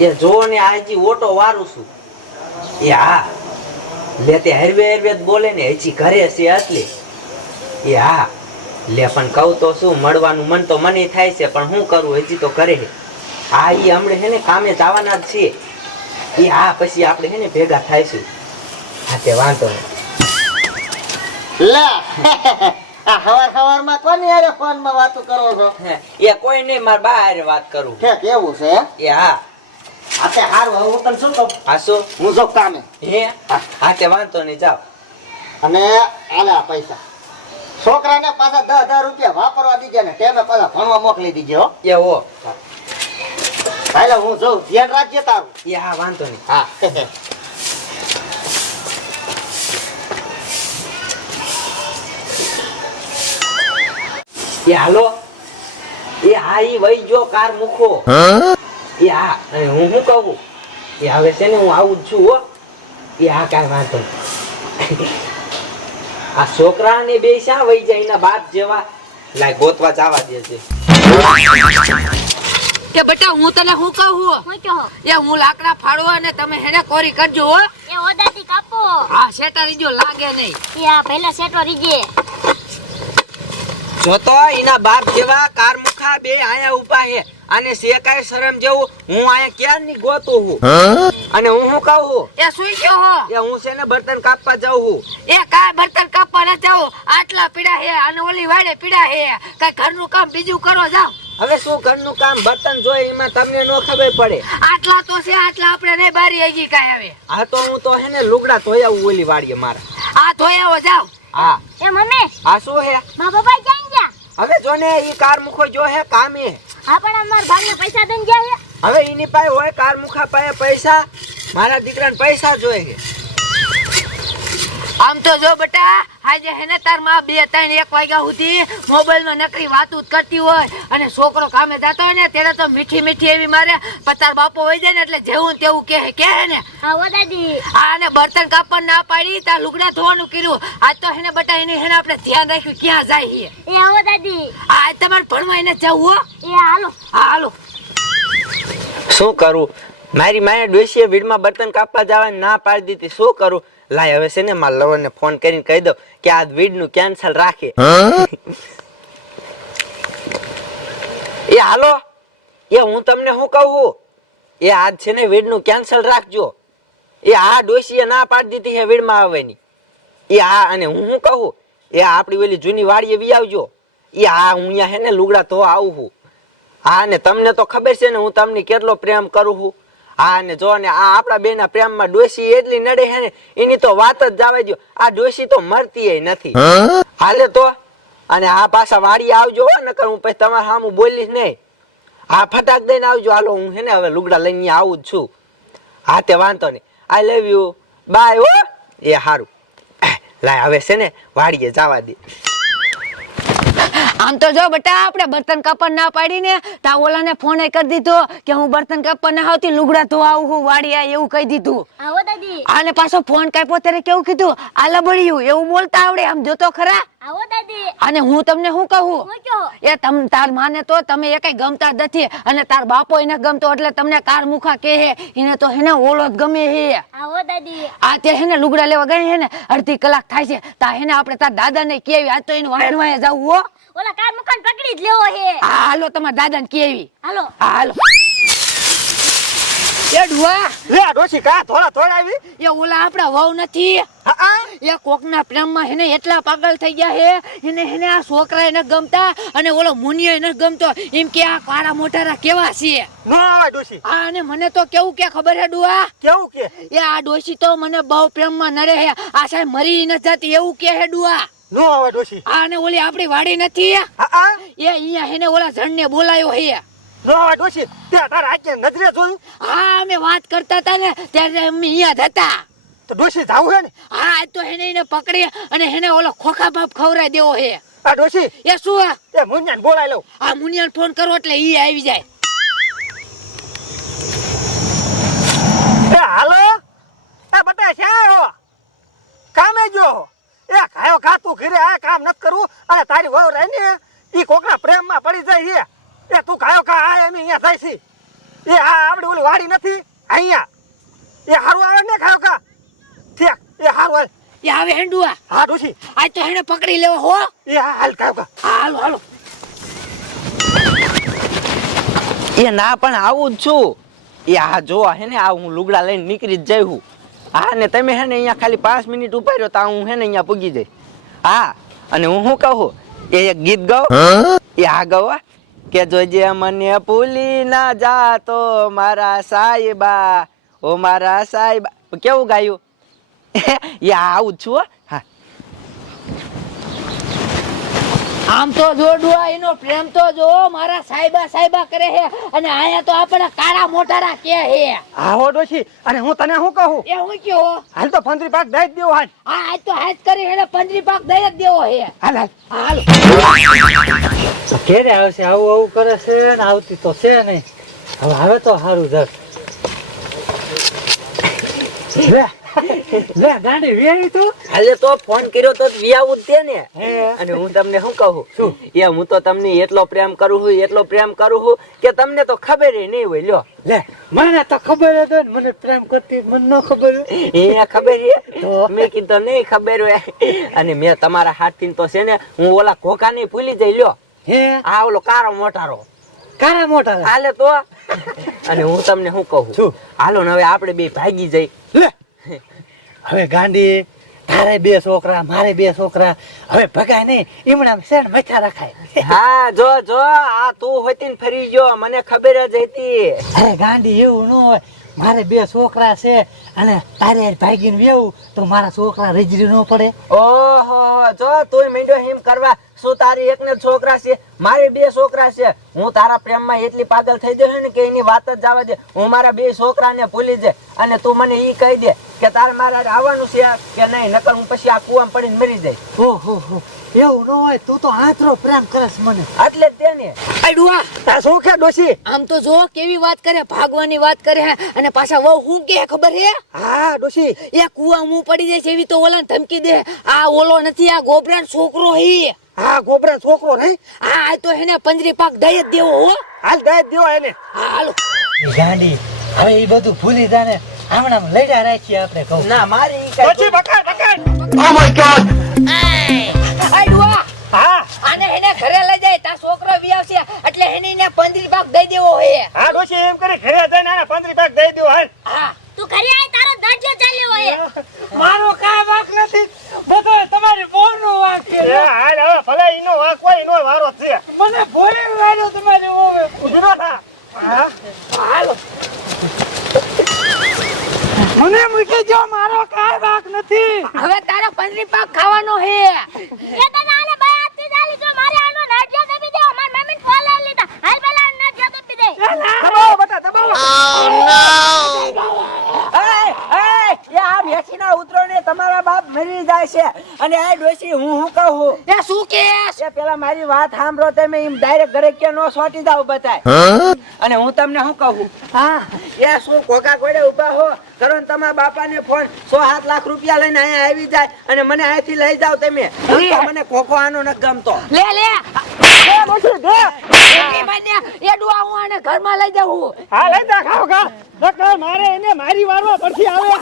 એ જો ને આજી ઓટો વારું છું. એ હા. લે તે હરવે હરવે બોલે ને હજી ઘરે છે એટલે. એ હા. લે પણ કહું તો શું મળવાનું મન તો મને થાય છે પણ શું કરું? હજી તો ઘરે છે. હા એ હમણે હે ને કામે જવાના જ છીએ એ હા પછી આપણે હે ને ભેગા થાયશું હા તે વાંધો નહીં. લે. આ હવાર હવારમાં કોની ફોનમાં વાતો કરો છો? એ કોઈ નહીં મારે બા હારે વાત કરું. કે કેવું છે? એ હા. આ તે હારું હવે હું તને શું કહું? હા હું જો કામે. હે? હા. તે વાંધો નહીં જાઓ. અને આલે આ પૈસા. છોકરાને પાછા દસ હજાર રૂપિયા વાપરવા દીજે ને ટેમે પાછા ભણવા મોકલી દીજે હો. એ હો. હાલે હું જોઉં. ધ્યાન રાખજે તારું. એ હા વાંધો નહીં. હા એ હાલો. એ હા ઈ વઈ જો કાર મૂકો એ આ અને હું શું કહું? એ હવે છે ને હું આવું જ છું હો. એ આ કાંઈ વાંધો આ છોકરાને બે શા વહી જાય એના બાપ જેવા? લાય ગોતવા જવા દે છે. કે બેટા હું તને શું કહું? હું કહો? એ હું લાકડા ફાડવા અને તમે હેને કોરી કરજો હો. એ ઓદાથી કાપો. આ શેટા રીજો લાગે નહીં. એ આ પહેલા શેટો રીજે જો તો એના બાપ જેવા કાર મુખા બે આયા ઊભા હે. અને સે શરમ જેવું હું આયા ક્યારની ગોતું હું? અને હું હું કહું હું? એ સુઈ ગયો હો? એ હું છે ને બર્તન કાપવા જાઉં હું. એ કાય બર્તન કાપવા ન જાઉં. આટલા પીડા હે અને ઓલી વાડે પીડા હે. કઈ ઘરનું કામ બીજું કરો જાઓ. હવે શું ઘરનું કામ? બર્તન જોઈ એમાં તમને નો ખબર પડે. આટલા તો છે આટલા આપણે નહીં બારી આવી કાય હવે. આ તો હું તો હે ને લુગડા ધોયા ઓલી વાડીએ મારા. આ ધોયા જાઓ. હા. એ મમ્મી. આ શું હે? મા બાપા ક્યાં હવે જો ને ઈ કાર મુખો જો હે કામે. હા પણ અમાર ભાઈને પૈસા દઈને ગયા હે. હવે એની પાસે હોય કાર મુખા પાસે પૈસા મારા દીકરાને પૈસા જોઈએ. છે આમ તો જો બેટા આજે હેને તારમાં બે ત્રણ એક વાગ્યા સુધી મોબાઈલમાં નકરી વાતો જ કરતી હોય અને છોકરો કામે જતો હોય ને ત્યારે તો મીઠી મીઠી એવી મારે પતાર બાપો હોય જાય ને એટલે જેવું તેવું કે કહે ને. હા ને આને બર્તન કાપવા ના પાડી તાર લુગડા ધોવાનું કર્યું આજ તો હેને બેટા એને હેને આપણે ધ્યાન રાખ્યું ક્યાં જાય છે એ આવો દાદી. આજ તમારે ભણવા એને જવું હો. એ હાલો. હા હાલો. શું કરું? મારી માએ ડોશીએ ભીડમાં બર્તન કાપવા જવાની ના પાડી દીધી. શું કરું? લાય હવે છે ને મારા લવરને ફોન કરીને કહી દો કે આ વીડનું કેન્સલ રાખે. એ હાલો એ હું તમને શું કહું છું? એ આજ છે ને વીડનું કેન્સલ રાખજો. એ આ ડોસીએ ના પાડી દીધી છે વીડમાં આવવાની. એ આ અને હું શું કહું? એ આપણી ઓલી જૂની વાડીએ વી આવજો. એ આ હું અહીંયા હે ને લુગડા ધોવા આવું છું. હા ને તમને તો ખબર છે ને હું તમને કેટલો પ્રેમ કરું છું. હા ને જો ને આ આપણા બેના પ્રેમમાં ડોશી એટલી નડે હે ને એની તો વાત જ જાવે દો આ ડોશી તો મરતી નથી. હાલે તો. અને આ પાછા વાડી આવજો હો નકર હું પછી તમારા સામું બોલીશ નહીં. હા ફટાક દઈને આવજો. હાલો હું હે ને હવે લુગડા લઈને આવું જ છું. હા તે વાંધો નહીં. આઈ લવ યુ બાય હો. એ સારું લાય હવે છે ને વાડીએ જવા દે. આમ તો જો બેટા આપણે બર્તન કપડ ના પાડી ને તા ઓલાને ફોન કરી દીધો કે હું બર્તન કપડ ના આવતી લુગડા તો આવું હું વાડીયા એવું કહી દીધું. આવો દાદી. આને પાછો ફોન કાપ્યો ત્યારે કેવું કીધું? આ લબડ્યું એવું બોલતા આવડે આમ જોતો ખરા? આવો દાદી. અને હું તમને શું કહું? એ તમ તાર માને તો તમે એ કઈ ગમતા નથી અને તાર બાપો એને ગમતો એટલે તમને કાર મુખા કે હે એને તો હેને ઓલો જ ગમે હે. આવો દાદી. આ તે હેને લુગડા લેવા ગઈ હે ને? અડધી કલાક થાય છે. તા હેને આપણે તાર દાદા ને કેવી આજ તો એને વાણવાય જાવું હો. ઓલા કાર મુખા પકડી જ લેવો હે. હાલો તમારા દાદા ને કેવી હાલો હાલો. એ ડુઆ લે ડોશી કા થોડા થોડા આવી? એ ઓલા આપણા વહુ નથી. એ કોકના પ્રેમમાં હેને એટલા પાગલ થઈ ગયા હે. એને હેને આ છોકરા એને ગમતા અને ઓલો મુનિયો એને ગમતો. એમ કે આ કાળા મોટારા કેવા છે? નો આવે ડોશી. આ અને મને તો કેવું કે ખબર હે ડુઆ? કેવું કે? એ આ ડોશી તો મને બહુ પ્રેમમાં નડે હે. આ સાહેબ મરી ન જતી એવું કે હે ડુઆ? નો આવે ડોશી. આ અને ઓલી આપડી વાડી નથી? હા. એ અહીંયા હેને ઓલા જણને બોલાયો હે. નો ડોશી તે તારા આખે નજરે જોયું? હા અમે વાત કરતા હતા ને ત્યારે અમે અહીંયા હતા. તો ડોશી જાવું હે ને? હા તો હેને એને પકડી અને હેને ઓલો ખોખા બાપ ખવરાઈ દેવો હે. આ ડોશી? એ શું એ મુન્યાને બોલાઈ લઉં. આ મુનિયાને ફોન કરો એટલે ઈ આવી જાય. એ હાલો? એ બટા શ્યાં હો? કામે જો એ ખાતું ઘરે આ કામ નત કરવું. અને તારી વહુ રહે ને ઈ કોકના પ્રેમમાં પડી જાય છે એ તું ખાયો કા આ એમ અહીંયા જાય છે? એ આ આપણી ઓલી વાડી નથી? અહીંયા? એ હારું આવે ને કાયો કા? ઠીક એ હારું હાલ. એ આવે હેંડુઆ. હા ડુસી આજ તો હેણે પકડી લેવો હો. એ હાલ કાયો કા. હાલો હાલો. એ ના પણ આવું જ છું. એ આ જો હે ને આ હું લુગડા લઈને નીકળી જ જઈ હું. હા ને તમે હે ને અહીંયા ખાલી પાંચ મિનિટ ઊભા રહ્યો તો હું હે ને અહીંયા પૂગી જઈ હા અને હું શું કહું? એ એક ગીત ગાઉં એ આ ગાવા. કે જોજે મને ભૂલી ના જાતો મારા સાહેબા, ઓ મારા સાહેબા. કેવું ગાયું? એ આવું છું હો. હા આમ તો જોડવા એનો પ્રેમ તો જો મારા સાહેબા સાહેબા કરે હે અને આયા તો આપણે કાળા મોટારા કે હે આવો ડોશી અને હું તને શું કહું? એ હું કયો? હાલ તો પંદરી પાક દઈ જ દેવો હાલ. હા આજ તો હાથ કરી એને પંદરી પાક દઈ જ દેવો હે હાલ. હાલ કેરે આવશે આવું આવું કરે છે ને આવતી તો છે નહીં. હવે હવે તો સારું જર લે લે ગાડી વેરી તું. ફોન કર્યો તો વિયાવું તે ને. અને હું તમને શું કહું? એ હું તો તમને એટલો પ્રેમ કરું છું એટલો પ્રેમ કરું છું કે તમને તો ખબર નહીં હોય લ્યો. લે મને તો ખબર હતી ને મને પ્રેમ કરતી મને ન ખબર એ ખબર છે મેં કીધું નહીં ખબર હોય. અને મેં તમારા હાથથી તો છે ને હું ઓલા કોકા ની ભૂલી જઈ લ્યો. હે? આ ઓલો કારો મોટારો. કારા મોટા હાલે તો. અને હું તમને શું કહું? છું હાલો ને હવે આપણે બે ભાગી જઈ. લે! હવે ગાંડી તારે બે છોકરા મારે બે છોકરા. હવે ભગાય નહીં ઈમણા શેણ મથા રખાય. હા જો જો આ તું હોતી ને ફરી ગયો મને ખબર જ હતી. અરે ગાંડી એવું ન હોય. મારે બે છોકરા છે અને તારે ભાગીને વેવું તો મારા છોકરા રજરી ન પડે. ઓહો જો તું મીંડો હિમ કરવા શું તારી એકને છોકરા છે? મારે બે છોકરા છે. હું તારા પ્રેમમાં એટલી પાગલ થઈ જશે ને કે એની વાત જ જવા દે. હું મારા બે છોકરાને ભૂલી જાય. અને તું મને ઈ કહી દે કે તારે મારા આવવાનું છે કે નહીં? નકર હું પછી આ કુવામાં પડીને મરી જાય ઓહો હો એવું ન હોય. તું તો આંતરો પ્રેમ કરસ મને. એટલે તે ને આડુઆ તા શું કે ડોશી? આમ તો જો કેવી વાત કરે ભાગવાની વાત કરે હે. અને પાછા વહુ હું કે ખબર હે? હા ડોશી. એ કુવા હું પડી જાય છે એવી તો ઓલા ધમકી દે. આ ઓલો નથી આ ગોબરાન છોકરો હી. હા ગોબરા છોકરો ને આ આ તો એને પંજરી પાક દઈ જ દેવો હો. હાલ દઈ જ દેવો એને. હા હાલો. ગાંડી હવે એ બધું ભૂલી જાને. હમણાં લઈડા રાખીએ આપણે કહું. ના મારી ઈ ઓ માય ગોડ આઈ ડુઆ. હા. આને એને ઘરે લઈ જાય તા છોકરો વિયાવશે એટલે એને ને પંજરી પાક દઈ દેવો હે. હા ડોશી એમ કરી ઘરે જઈને આને પંદરી પાક દઈ દેવો હાલ. હા. તું ઘરે આય તારો દરજો ચાલ્યો હોય મારો કાંઈ વાંક નથી બધો તમારી બહુનો વાંક છે એ હાલ હવે ભલે ઈનો વાંક હોય ઈનો વારો જ છે મને ભોળી લાગ્યો તમારી ઓવે ઊભી ન થા હા હાલો મને મૂકી જો મારો કાય વાંક નથી. હવે તારો પનરી પાક ખાવાનો હે. એ તને આને બે હાથથી ચાલી જો મારે આનો નાજ્યો દેવી દે માર મમ્મી ફોન લઈ લીધા. હાલ પેલા નાજ્યો દેવી દે. દબાવો બટા દબાવો ઓ એ, એ ના ઉતરો ને તમારા બાપ મરી જાય છે. અને આ ડોશી હું હું કહું? એ શું કે એ પેલા મારી વાત સાંભળો તમે એમ ડાયરેક્ટ ઘરે કે નો સોટી જાવ બતાય અને હું તમને શું કહું? હા. એ શું કોકા કોડે ઊભા હો? કરો ને તમારા બાપાને ફોન સો સાત લાખ રૂપિયા લઈને અહીંયા આવી જાય અને મને અહીંથી લઈ જાવ તમે. મને કોકો આનો ન ગમતો. લે લે. ઘરમાં લઈ જાઉં. હા લઈ જા ખાવ ખા નકર મારે એને મારી વારવા પરથી આવે.